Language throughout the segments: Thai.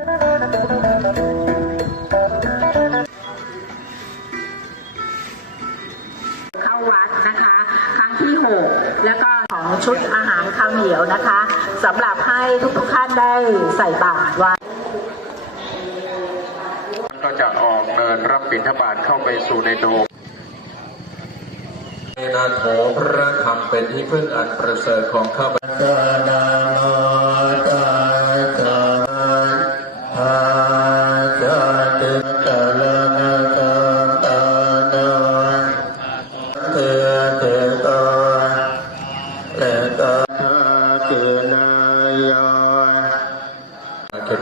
เข้าวัดนะคะ ครั้งที่ 6 แล้วก็ของชุดอาหารข้าวเหนียวนะคะสำหรับให้ทุกๆท่านได้ใส่บาตรว่าก็จะออกเดินรับบิณฑบาตเข้าไปสู่ในโดมเอนาโถพระธรรมเป็นที่พึ่งอันประเสริฐของข้าพเจ้า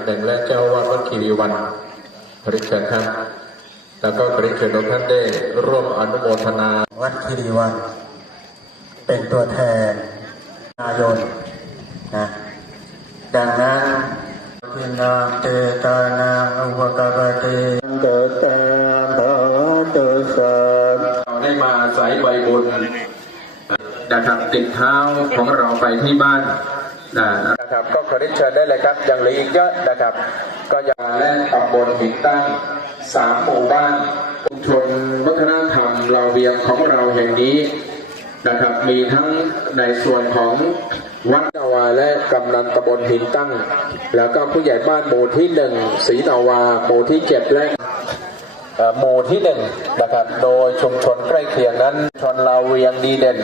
หนึ่งและเจ้าวัดวัดคีรีวันพริเชิญท่านแล้วก็พริเชิญทุกท่านได้ร่วมอนุโมทนา วัดคิริวัน เป็นตัวแทนนายนนะดังนั้นทินามเตตานังอุปกปติเตตาภาวะตุสัพเราได้มาอาศัยใบบุญนะครับติดเท้าของเราไปที่บ้าน นะครับก็ขอได้เชิญได้เลยครับยังเหลืออีกเยอะนะครับ ก็ยังและตำบลหินตั้งสามหมู่บ้านชุมชนวัฒนธรรมเราเวียงของเราแห่งนี้นะครับมีทั้งในส่วนของวัดนาวาและกำนันตำบลหินตั้ง แล้วก็ผู้ใหญ่บ้านหมู่ที่หนึ่งศรีนาวาหมู่ที่เจ็ดและ หมู่ที่หนึ่งนะครับ โดยชุมชนใกล้เคียงนั้นชนลาเวียงดีเด่น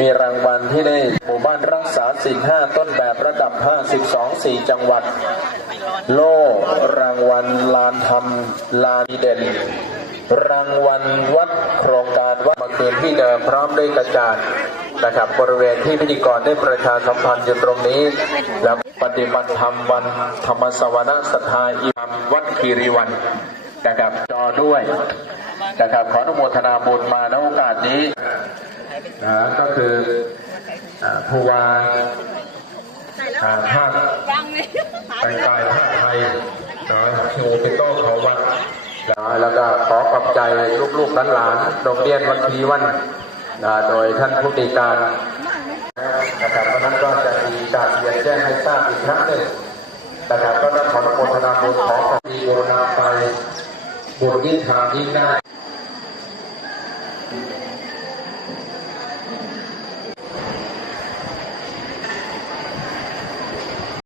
มีรางวัลที่ได้หมู่บ้านรักษาสินห้าต้นแบบระดับ 52 4 จังหวัด โล่รางวัลลานธรรมลานดีเด่น รางวัลวัดโครงการวัดมาคืนที่เดิมพร้อมด้วยกระจาดนะครับบริเวณที่พิธีกรได้ประชาสัมพันธ์อยู่ตรงนี้ และปฏิบัติธรรมวันธรรมสวนาสถาอิมวัดคีรีวัน นะครับจอด้วยนะครับขออนุโมทนาบุญมาในโอกาสนี้นะก็คือผู้ว่าอ่าภาคไปปลายภาคไทยนะชูเป็นต้เขาวัดนะแล้วก็ขอขอบใจลูกๆหลานๆโรงเรียนวันทีวันนะโดยท่านผู้ดีการนะครับเพราะนั้นก็จะมีการเรียนแจ้งให้ทราบอีกครั้งหนึ่งนะครับก็ต้องขออนุโมทนาบุญขอขอบคุณบูรณาไป บุญที่ทำที่ได้